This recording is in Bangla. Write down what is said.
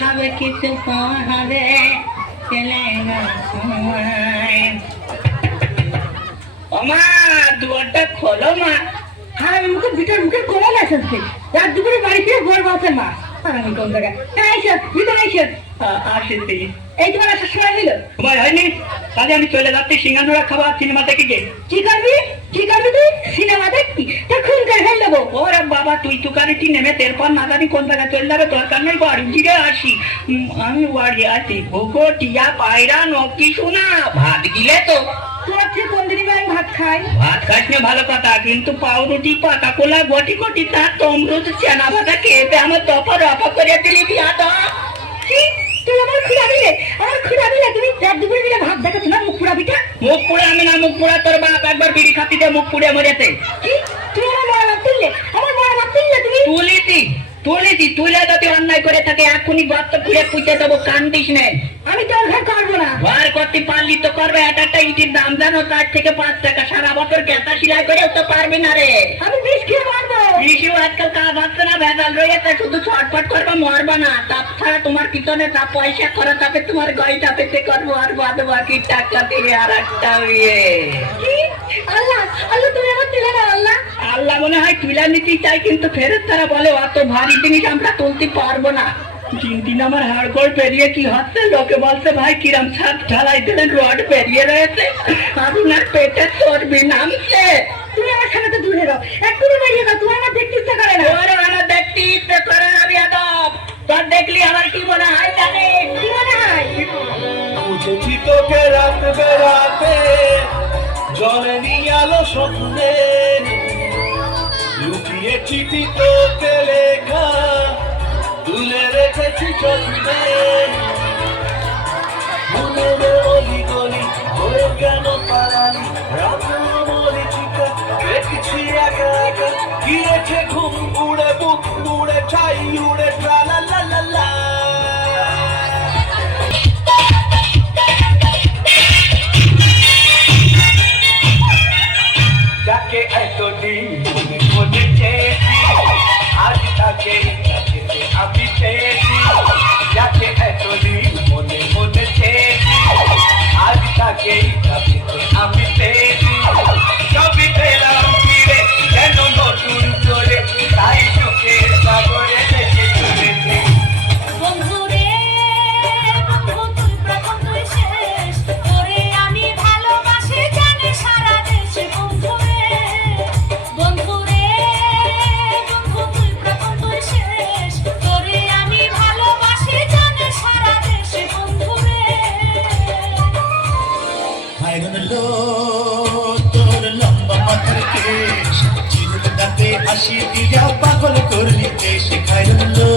সবে কিছু হবে চলে মা দুয়ারটা খোলো মা। হ্যাঁ আমি মুখে ভিতরে মুখে খোলা লাগছে রাত দুপুরে বাড়ি ফিরে ভোর বাসে মা। আমি কোন জায়গায় ভিতরে এসে আসেছি। এই তোমার আসার সময় দিল ভাই হয়নি তাহলে আমি চলে যাচ্ছি সিঙ্গানোরা খাবার সিনেমা দেখে গে। কি করবি তুই সিনেমা দেখবি তোর খুন করে ফেল দেবো। ওরে বাবা তুই তুকারিটি নেমে এরপর না জানি কোন জায়গায় চলে যাবে দরকার নেই বাড়ি ফিরে আসি। আমি বাড়ি আসি ভোগো টিয়া পায়রা নকি শোনা ভাত গিলে তো তোমার চেয়ে কোন দিনই আমি ভাত খাই। ভাত খাস না ভালো কথা কিন্তু পাউরুটি পাতা কোলা গটি গটি তার তমরুদ চেনা ভাতা খেয়ে আমার তফা রফা করে দিলি বিয়া তো তুই আমার খুঁড়া দিলে তুমি রাত দুপুরে মিলে ভাত দেখাচ্ছ না মুখ পুড়া পিঠা। মুখ পুড়ে আমি না মুখ পুড়া তোর বাপ একবার বিড়ি খাতি দিয়ে মুখ পুড়ে মরেছে। কি তুই আমার মরা ভাত তুললে তুমি তুলে যদি অন্যায় করে থাকে এখনই গর্ত খুঁড়ে পুঁতে দেবো কান্দিস নেই। আমি তোর ঘর করবো না। ঘর করতে পারলি তো করবে একটা ইটির দাম জানো 4 থেকে 5 টাকা সারা বছর গেতা সিলাই করেও তো পারবি না রে। আমি বিষ খেয়ে মারবো। বিষও আজকাল কাজ হচ্ছে না ভেজাল রয়েছে শুধু ছটফট করবো মরবা না। তাপ ছাড়া তোমার পিছনে যা পয়সা খরচ হবে তোমার গয়টা পেতে করবো আর বাদ বাকি টাকা দিয়ে আর একটা বিয়ে। কি আল্লাহ তুমি আমার তুলে না আল্লাহ মনে হয় তুলে নিতে চাই কিন্তু ফেরত তারা বলে অত ভারী জিনিস আমরা তুলতে পারবো না। দিন আমার হাড়গোড় পেরিয়ে কি হচ্ছে লোকে বলছে ভাই কিরম ছাদ ঢালাই দিলেন রড পেরিয়ে রয়েছে আপনার পেটে চর্বি নামছে। তুমি আমার সামনে তো দূরে রও একটু বেরিয়ে যাও তোমার আমার দেখতে ইচ্ছে করে না। ওরে আমার দেখতে ইচ্ছে করে না বিয়াদব তোর দেখলি আমার কি মনে হয় জানে কি মনে হয় বুঝেছি তোকে রাত বেড়াতে জলে নিয়ে আলো স্বপ্নে লুকিয়ে চিঠি তোকে লেখা তুলে রেখেছি চোখে মনের অলি গলি হয়ে কেন পারালি রাত মরিচিকা দেখছি একা একা গিয়েছে ঘুম উড়ে বুক উড়ে ছাই উড়ে ট্রালা লা লা লা। যাকে এতদিন মনে মনে চেয়েছি আজ তাকে আমি পেয়েছি। যাকে এতদিন মনে মনে চেয়েছি আজ তাকে আমি পেয়েছি। সবই পেলাম ফিরে যেন নতুন চলে তাই চোখে সাগরে দেখে চলেছি। তোর লম্বা মাথার কেশ চিরুল দাঁতে হাসি দিয়া পাগল করলি দেশ খাইলো।